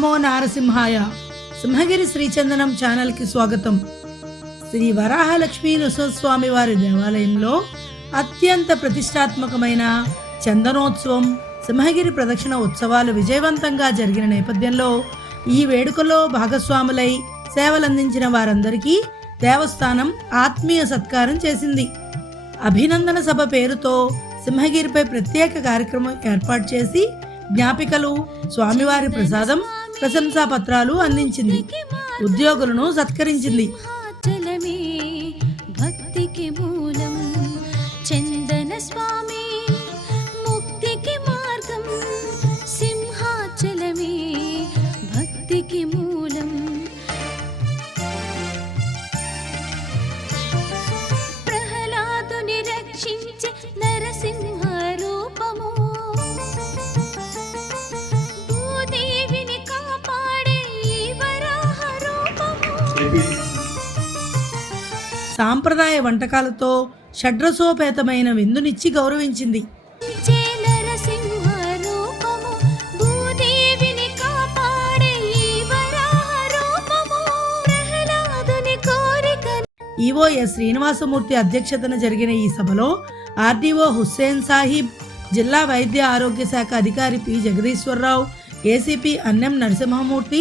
నమో నారసింహాయ. సింహగిరి శ్రీచందనం ఛానల్కి స్వాగతం. శ్రీ వరాహలక్ష్మీ నృసింహస్వామి వారి దేవాలయంలో అత్యంత ప్రతిష్టాత్మకమైన చందనోత్సవం సింహగిరి ప్రదక్షిణ ఉత్సవాలు విజయవంతంగా జరిగిన నేపథ్యంలో ఈ వేడుకలో భాగస్వాములై సేవలందించిన వారందరికీ దేవస్థానం ఆత్మీయ సత్కారం చేసింది. అభినందన సభ పేరుతో సింహగిరిపై ప్రత్యేక కార్యక్రమం ఏర్పాటు చేసి జ్ఞాపికలు స్వామివారి ప్రసాదం ప్రశంసా పత్రాలు అందించింది. ఉద్యోగులను సత్కరించింది. సాంప్రదాయ వంటకాలతో షడ్రసోపేతమైన విందునిచ్చి గౌరవించింది. జే నరసింహ రూపము భూదేవిని కాపాడే ఈ వరాహ రూపము ప్రహ్లాదుని కోరిక ఈవో ఎస్ శ్రీనివాసమూర్తి అధ్యక్షతన జరిగిన ఈ సభలో ఆర్డీఓ హుస్సేన్ సాహిబ్ జిల్లా వైద్య ఆరోగ్య శాఖ అధికారి P. Jagadeeswara Rao ACP Annam Narasimhamurthy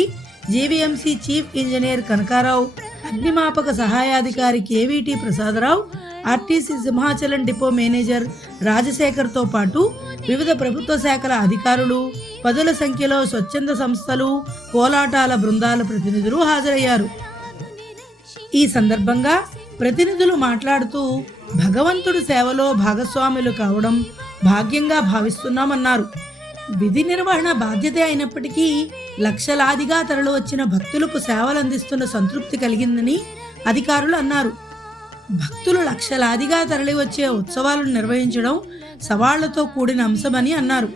GVMC chief engineer Kanakarao అగ్నిమాపక సహాయాధికారి KVT Prasadarao RTC Simhachalam depot manager రాజశేఖర్తో పాటు వివిధ ప్రభుత్వ శాఖల అధికారులు పదుల సంఖ్యలో స్వచ్ఛంద సంస్థలు కోలాటాల బృందాల ప్రతినిధులు హాజరయ్యారు. ఈ సందర్భంగా ప్రతినిధులు మాట్లాడుతూ భగవంతుడి సేవలో భాగస్వాములు కావడం భాగ్యంగా భావిస్తున్నామన్నారు. విధి నిర్వహణ బాధ్యత అయినప్పటికీ లక్షలాదిగా తరలి వచ్చిన భక్తులకు సేవలు అందిస్తున్న సంతృప్తి కలిగిందని అధికారులు అన్నారు. భక్తులు లక్షలాదిగా తరలి వచ్చే ఉత్సవాలను నిర్వహించడం సవాళ్ళతో కూడిన అంశమని అన్నారు.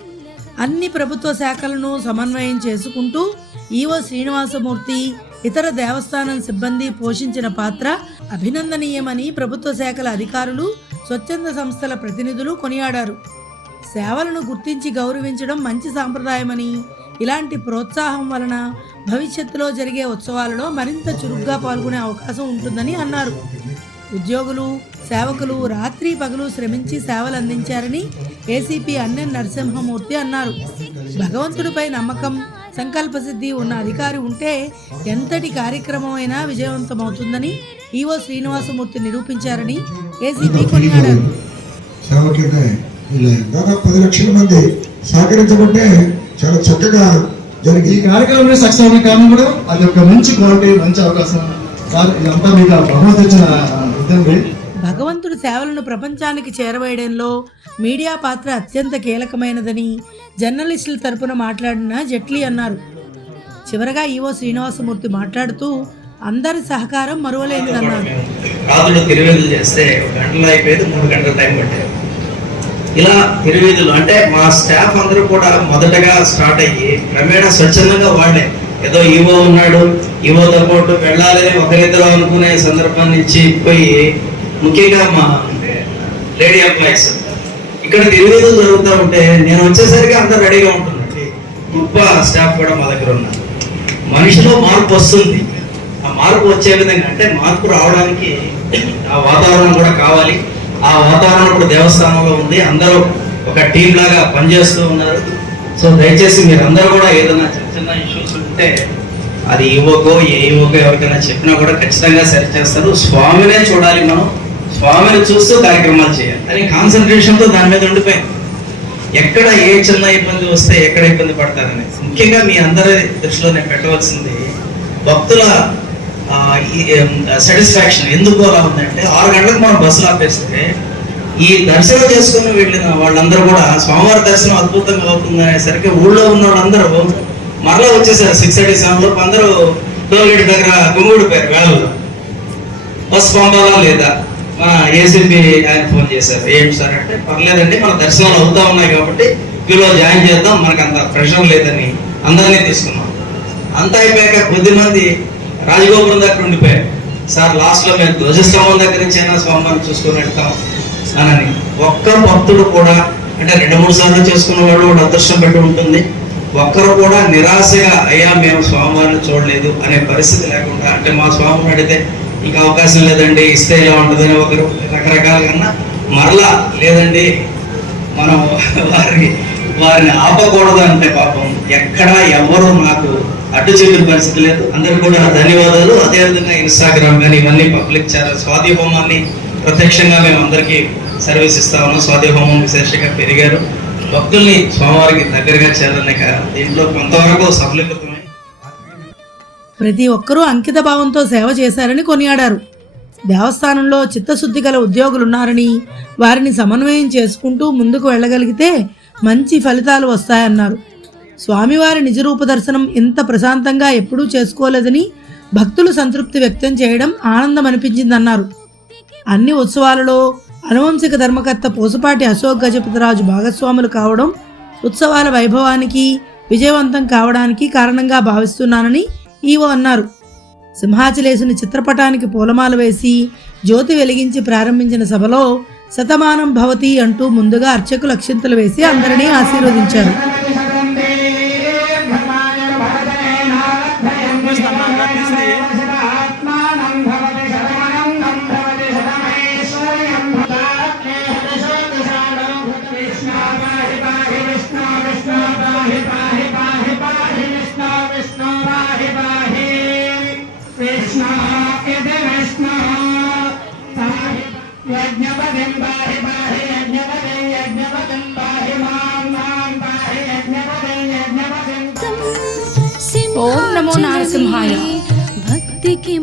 అన్ని ప్రభుత్వ శాఖలను సమన్వయం చేసుకుంటూ ఈవో శ్రీనివాసమూర్తి ఇతర దేవస్థానం సిబ్బంది పోషించిన పాత్ర అభినందనీయమని ప్రభుత్వ శాఖల అధికారులు స్వచ్ఛంద సంస్థల ప్రతినిధులు కొనియాడారు. సేవలను గుర్తించి గౌరవించడం మంచి సాంప్రదాయమని. ఇలాంటి ప్రోత్సాహం వలన భవిష్యత్తులో జరిగే ఉత్సవాలలో మరింత చురుగ్గా పాల్గొనే అవకాశం ఉంటుందని అన్నారు. ఉద్యోగులు సేవకులు రాత్రి పగలు శ్రమించి సేవలు అందించారని ఏసీపీ అన్నెన్ నరసింహమూర్తి అన్నారు. భగవంతుడిపై నమ్మకం సంకల్ప సిద్ధి ఉన్న అధికారి ఉంటే ఎంతటి కార్యక్రమం అయినా విజయవంతమవుతుందని ఈవో శ్రీనివాసమూర్తి నిరూపించారని ఏసీపీ కొనియాడారు. దాదాపు పది లక్షల మంది సహకరించబట్టే చాలా చక్కగా ఈ జరిగి కార్యక్రమం సక్సెస్ అవ్వడం కారణం కూడా అది ఒక మంచి క్వాలిటీ మంచి అవకాశం. ఇదంతా మీకు భగవంతు ఇచ్చిన ఇదండి భగవంతుడి సేవలను ప్రపంచానికి చేరవేయడంలో మీడియా పాత్ర అత్యంత కీలకమైనదని జర్నలిస్టుల తరపున మాట్లాడిన జైట్లీ అన్నారు. చివరగా ఈవో శ్రీనివాసమూర్తి మాట్లాడుతూ అందరి సహకారం మరువలేనిదన్నారు. రాత్రులు తిరువేదులు చేస్తే ఒక గంటలో అయిపోయేది మూడు గంటల టైం పట్టేది. ఇలా తిరువేదులు అంటే మా స్టాఫ్ అందరూ కూడా మొదటగా స్టార్ట్ అయ్యి క్రమేణా స్వచ్ఛందంగా వాళ్ళే. ఏదో ఈవో ఉన్నాడు ఈవోతో పాటు వెళ్ళాలని ఒకరిద్దరు అనుకునే సందర్భం నుంచి పోయి ముఖ్యంగా మా లేడీ ఎంప్లాయీస్. ఇక్కడ తిరువేదులు జరుగుతూ ఉంటే నేను వచ్చేసరికి అంతా రెడీగా ఉంటుంది గొప్ప స్టాఫ్ కూడా మా దగ్గర ఉన్నారు. మనిషిలో మార్పు వస్తుంది. ఆ మార్పు వచ్చే విధంగా అంటే మార్పు రావడానికి ఆ వాతావరణం కూడా కావాలి. ఆ వాతావరణం ఇప్పుడు దేవస్థానంలో ఉంది. అందరూ ఒక టీం లాగా పనిచేస్తూ ఉన్నారు. సో దయచేసి మీరందరూ కూడా ఏదైనా చిన్న చిన్న ఇష్యూస్ ఉంటే అది ఇవ్వకో ఏ ఇవ్వకో ఎవరికైనా చెప్పినా కూడా ఖచ్చితంగా సరి చేస్తారు. స్వామినే చూడాలి మనం. స్వామిని చూస్తూ కార్యక్రమాలు చేయాలి. అని కాన్సన్ట్రేషన్తో దాని మీద ఉండిపోయింది ఎక్కడ ఏ చిన్న ఇబ్బంది వస్తే ఎక్కడ ఇబ్బంది పడతారని ముఖ్యంగా మీ అందరి దృష్టిలో నేను పెట్టవలసింది భక్తుల సాటిస్ఫాక్షన్ ఎందుకు అలా ఉందంటే ఆరు గంటలకు మనం బస్సులు ఆపేస్తే ఈ దర్శనం చేసుకుని వెళ్ళిన వాళ్ళందరూ కూడా స్వామివారి దర్శనం అద్భుతంగా అవుతుంది అనేసరికి ఊళ్ళో ఉన్న వాళ్ళందరూ మరలా వచ్చేసారు. సిక్స్ థర్టీ సెవెన్ లోపు అందరూ టోల్గేట్ దగ్గర గుమిగూడిపోయారు వేళల్లో బస్ పంపాలా లేదా? మన ఏసీపీ ఆయన ఫోన్ చేశారు. ఏంటి సార్ అంటే పర్లేదండి మన దర్శనాలు అవుతా ఉన్నాయి కాబట్టి వీళ్ళు జాయిన్ చేద్దాం మనకు అంత ప్రెషర్ లేదని అందరినీ తీసుకున్నాం. అంతా అయిపోయాక కొద్దిమంది రాజగోపురం దగ్గర ఉండిపోయాయి. సార్ లాస్ట్లో మేము ధ్వజస్తంభం దగ్గర నుంచి అయినా స్వామిని చూసుకొని వెళ్తాం అనని. ఒక్క భక్తుడు కూడా అంటే రెండు మూడు సార్లు చేసుకున్న వాడు కూడా అదృష్టం పెట్టి ఉంటుంది. ఒక్కరు కూడా నిరాశగా అయ్యా మేము స్వామివారిని చూడలేదు అనే పరిస్థితి లేకుండా అంటే మా స్వామిని అడిగితే ఇంకా అవకాశం లేదండి ఇస్తే ఇలా ఉంటుందని ఒకరు రకరకాలుగా మరలా లేదండి మనం వారిని వారిని ఆపకూడదు అంటే పాపం ఎక్కడా ఎవరు నాకు అడ్డు చెప్పిన పరిస్థితి లేదు. అందరు కూడా ధన్యవాదాలు. అదేవిధంగా ఇన్స్టాగ్రామ్ కానీ ఇవన్నీ పబ్లిక్ ఛానల్ స్వాతి హోమాన్ని ప్రత్యక్షంగా మేము అందరికీ సర్వీస్ ఇస్తా ఉన్నాం. స్వాతి హోమం విశేషంగా పెరిగారు. భక్తుల్ని స్వామివారికి దగ్గరగా చేయాలనే దీంట్లో కొంతవరకు సఫలీకృతమై ప్రతి ఒక్కరూ అంకిత భావంతో సేవ చేశారని కొనియాడారు. దేవస్థానంలో చిత్తశుద్ధి గల ఉద్యోగులున్నారని వారిని సమన్వయం చేసుకుంటూ ముందుకు వెళ్ళగలిగితే మంచి ఫలితాలు వస్తాయన్నారు. స్వామివారి నిజరూప దర్శనం ఇంత ప్రశాంతంగా ఎప్పుడూ చేసుకోలేదని భక్తులు సంతృప్తి వ్యక్తం చేయడం ఆనందం అనిపించిందన్నారు అన్ని ఉత్సవాలలో అనువంశిక ధర్మకర్త పూసపాటి అశోక్ గజపతిరాజు భాగస్వాములు కావడం ఉత్సవాల వైభవానికి విజయవంతం కావడానికి కారణంగా భావిస్తున్నానని ఈవో అన్నారు. సింహాచలేసుని చిత్రపటానికి పూలమాల వేసి జ్యోతి వెలిగించి ప్రారంభించిన సభలో శతమానం భవతి అంటూ ముందుగా అర్చకులు అక్షింతలు వేసి అందరినీ ఆశీర్వదించారు. ఓం నమో నారసింహాయ భక్తికి